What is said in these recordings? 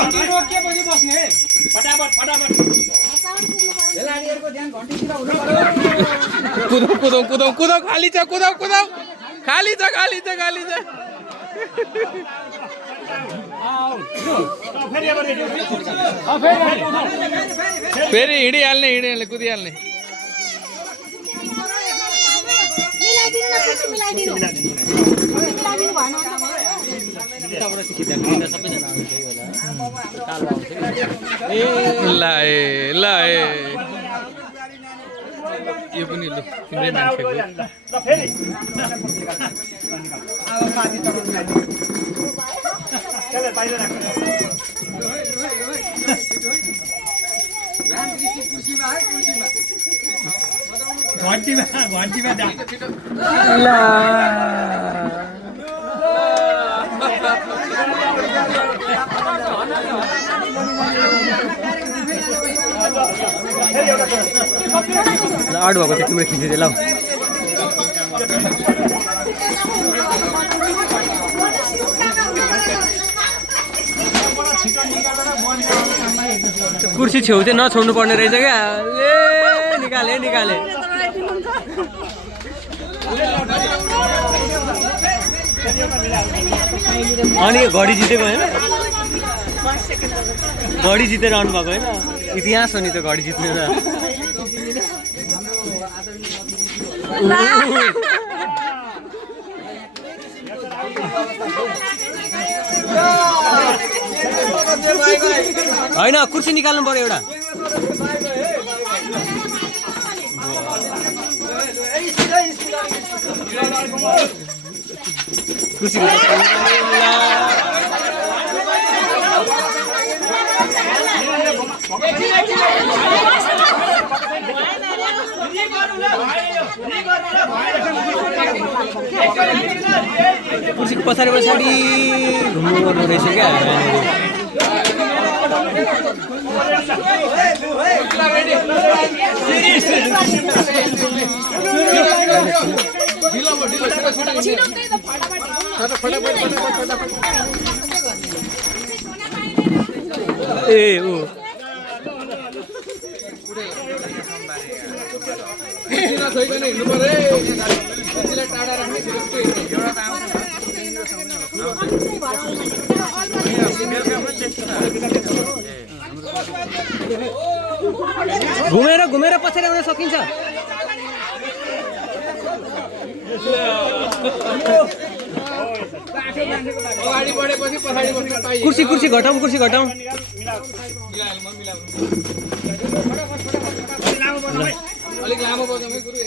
रोकिएपछि बस्ने फटाफट फटाफट खेलाडीहरुको ध्यान घन्टीतिर हुनु पर्यो कुदौ कुदौ कुदौ कुदौ खाली छ कुदौ कुदौ खाली छ खाली छ खाली छ फेरि हिँडिहाल्ने कुदिहाल्ने ल यो पनि लु तिम्रै मान्छेको घन्टीमा जा आउट भएको थियो तिम्रो खिच्दै ल कुर्सी छेउ चाहिँ नछोड्नु पर्ने रहेछ क्या निकाले अनि घडी जितेको होइन घडी जितेर आउनु भएको होइन इतिहास हो नि त्यो घडी जित्ने त होइन कुर्सी निकाल्नु पर्यो एउटा कुर्सी कुर्सीको पछाडि घुम्नु पर्दो रहेछ क्या ए ओ घुमेर पछाडि आउन सकिन्छ कुर्सी घटाउँ अलिक लामो बजाउँ है गुरु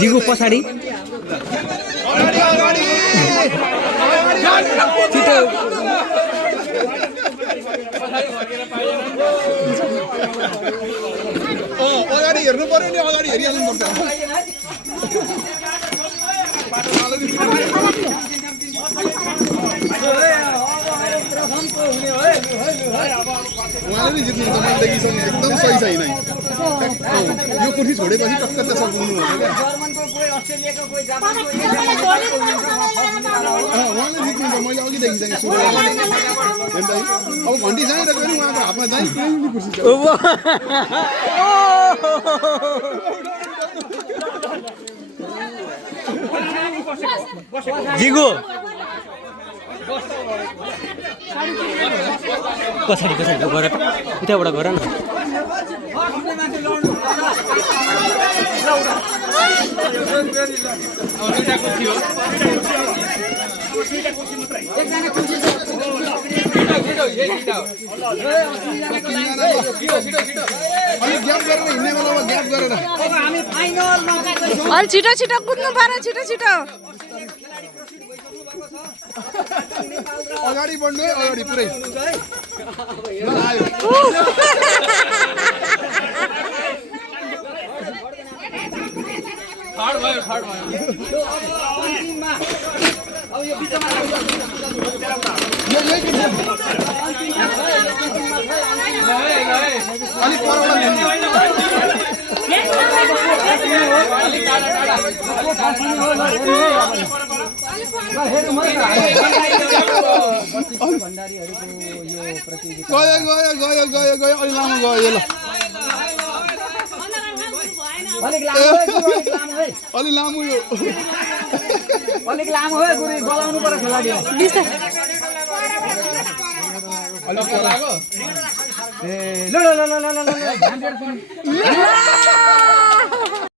जिगु पछाडि अगाडि हेर्नु पर्यो नि अगाडि हेरिहाल्नु पर्छ उहाँले नि जित्नु त मैले देखिसकेँ एकदम सही छैन यो कुर्सी छोडेपछि टक्क त्यसमा पुग्नु हुन्छ क्या उहाँले जित्नु त मैले अघि देखिसकेँ सुरु अब घन्टी चाहिरहेको नि उहाँको हातमा चाहिँ कुर्सी जिगु पछाडि गर यताबाट गर न छिटो छिटो कुद्नु पर्यो छिटो अगाडि बढ्नु है अगाडि पुरै अब यो बिचमा गयो अलि लामो गयो ल अलि लामो यो अलिक लामो हो गुरु बोलाउनु पर्यो खेलाडीलाई ए ल ल ल ल ल ल ध्यान दिएर सुन्नु